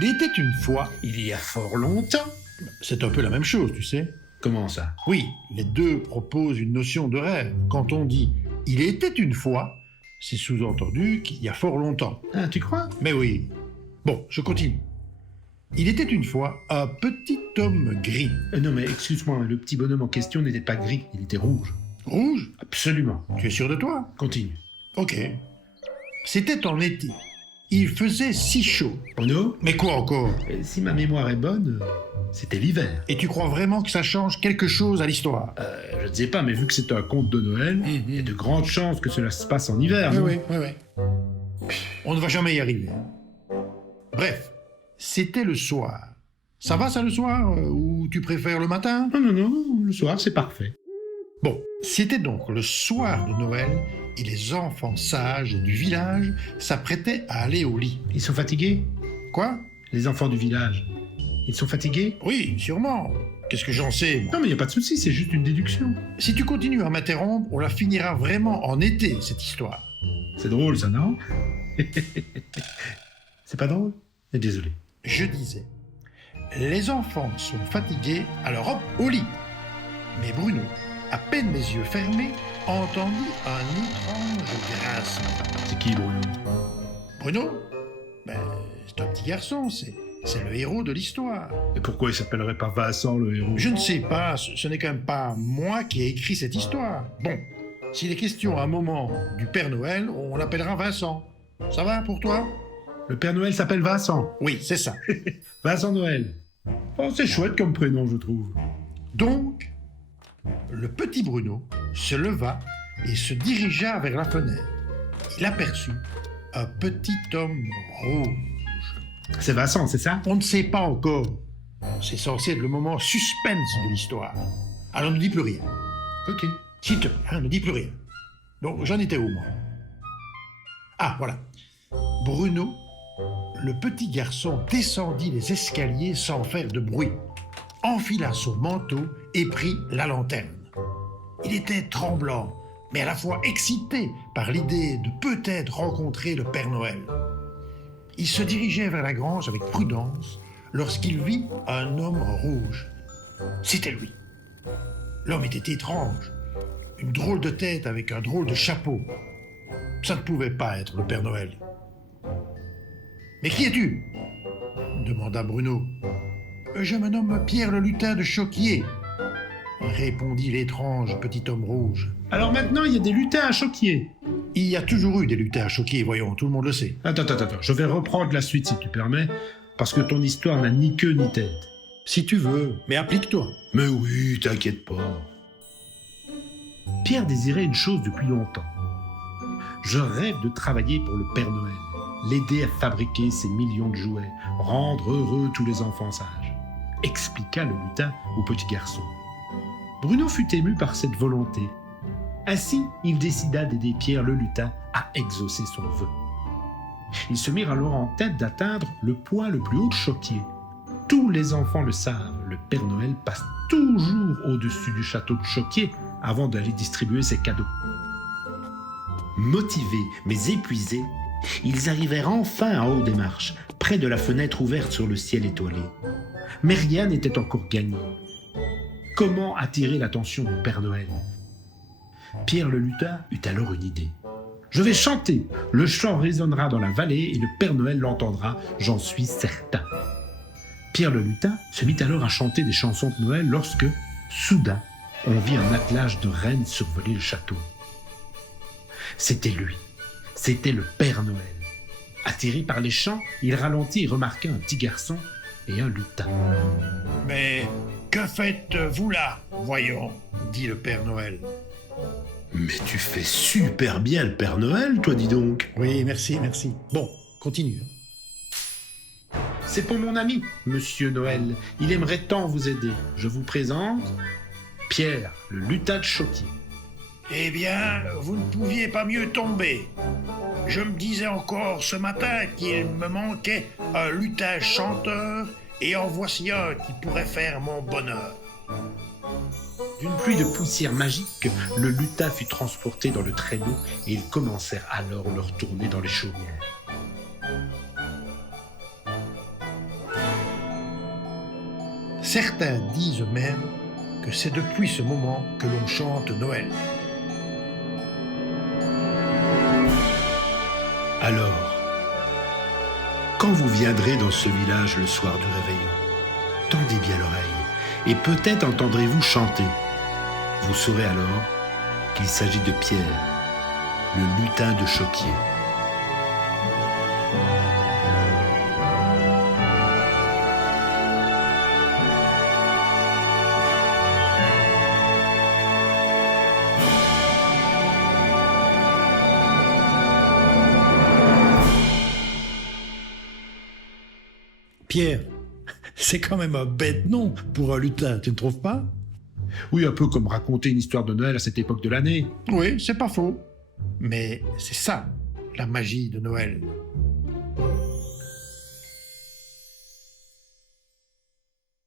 Il était une fois, Il y a fort longtemps. c'est un peu la même chose, tu sais. Comment ça? Oui, les deux proposent une notion de rêve. Quand on dit « il était une fois », c'est sous-entendu qu'il y a fort longtemps. Ah, tu crois? Mais oui. Bon, je continue. Il était une fois un petit homme gris. Non mais excuse-moi, le petit bonhomme en question n'était pas gris, il était rouge. Rouge? Absolument. Tu es sûr de toi? Continue. Ok. C'était en été. Il faisait si chaud. Bruno, Mais quoi encore? si ma mémoire est bonne, c'était l'hiver. Et tu crois vraiment que ça change quelque chose à l'histoire? Je ne sais pas, mais vu que c'est un conte de Noël, il y a de grandes chances que cela se passe en hiver, non? Oui. On ne va jamais y arriver. Bref, c'était le soir. Ça va ça le soir? Ou tu préfères le matin? Non, le soir c'est parfait. Bon, c'était donc le soir de Noël et les enfants sages du village s'apprêtaient à aller au lit. Ils sont fatigués? Quoi? Les enfants du village. Ils sont fatigués? Oui, sûrement. Qu'est-ce que j'en sais? Non mais il n'y a pas de souci, c'est juste une déduction. Si tu continues à m'interrompre, on la finira vraiment en été, cette histoire. C'est drôle ça, non? C'est pas drôle? Désolé. Je disais, les enfants sont fatigués, alors hop, au lit. Mais Bruno, à peine les yeux fermés, entendit un étrange grincement. C'est qui Bruno? Bruno? Ben, c'est un petit garçon, c'est le héros de l'histoire. Et pourquoi il s'appellerait pas Vincent le héros? Je ne sais pas, ce n'est quand même pas moi qui ai écrit cette histoire. Bon, s'il est question à un moment du Père Noël, on l'appellera Vincent. Ça va pour toi? Le Père Noël s'appelle Vincent. Oui, c'est ça. Vincent Noël. Oh, c'est chouette comme prénom, je trouve. Donc, le petit Bruno se leva et se dirigea vers la fenêtre. Il aperçut un petit homme rouge. C'est Vincent, c'est ça? On ne sait pas encore. C'est censé être le moment suspense de l'histoire. Alors ne dis plus rien. Ok. S'il te plaît, ne dis plus rien. Donc j'en étais où, moi? Ah, voilà. Bruno, le petit garçon, descendit les escaliers sans faire de bruit, enfila son manteau et prit la lanterne. Il était tremblant, mais à la fois excité par l'idée de peut-être rencontrer le Père Noël. Il se dirigeait vers la grange avec prudence lorsqu'il vit un homme rouge. C'était lui. L'homme était étrange. Une drôle de tête avec un drôle de chapeau. Ça ne pouvait pas être le Père Noël. « Mais qui es-tu » demanda Bruno. « Je me nomme Pierre le lutin de Choquier » répondit l'étrange petit homme rouge. Alors maintenant, il y a des lutins à Choquier. Il y a toujours eu des lutins à Choquier, voyons, tout le monde le sait. Attends, je vais reprendre la suite si tu permets, parce que ton histoire n'a ni queue ni tête. Si tu veux, mais applique-toi. Mais oui, t'inquiète pas. Pierre désirait une chose depuis longtemps. Je rêve de travailler pour le Père Noël, l'aider à fabriquer ses millions de jouets, rendre heureux tous les enfants sages, expliqua le lutin au petit garçon. Bruno fut ému par cette volonté. Ainsi, il décida d'aider Pierre le lutin à exaucer son vœu. Ils se mirent alors en tête d'atteindre le point le plus haut de Choquier. Tous les enfants le savent, le Père Noël passe toujours au-dessus du château de Choquier avant d'aller distribuer ses cadeaux. Motivés mais épuisés, ils arrivèrent enfin en haut des marches, près de la fenêtre ouverte sur le ciel étoilé. Mais rien n'était encore gagné. Comment attirer l'attention du Père Noël? Pierre le lutin eut alors une idée. « Je vais chanter, le chant résonnera dans la vallée et le Père Noël l'entendra, j'en suis certain. » Pierre le lutin se mit alors à chanter des chansons de Noël lorsque, soudain, on vit un attelage de rennes survoler le château. C'était lui, c'était le Père Noël. Attiré par les chants, il ralentit et remarqua un petit garçon et un lutin. « Mais que faites-vous là, voyons » dit le Père Noël. « Mais tu fais super bien le Père Noël, toi, dis donc. » Oui, merci. Bon, continue. « C'est pour mon ami, Monsieur Noël. Il aimerait tant vous aider. Je vous présente Pierre, le lutin de Choquier. » Eh bien, vous ne pouviez pas mieux tomber. Je me disais encore ce matin qu'il me manquait un lutin chanteur et en voici un qui pourrait faire mon bonheur. D'une pluie de poussière magique, le lutin fut transporté dans le traîneau et ils commencèrent alors leur tournée dans les chaumières. Certains disent même que c'est depuis ce moment que l'on chante Noël. Alors, quand vous viendrez dans ce village le soir du réveillon, tendez bien l'oreille, et peut-être entendrez-vous chanter. Vous saurez alors qu'il s'agit de Pierre, le lutin de Choquier. Pierre, c'est quand même un bête nom pour un lutin, tu ne trouves pas? Oui, un peu comme raconter une histoire de Noël à cette époque de l'année. Oui, c'est pas faux. Mais c'est ça, la magie de Noël.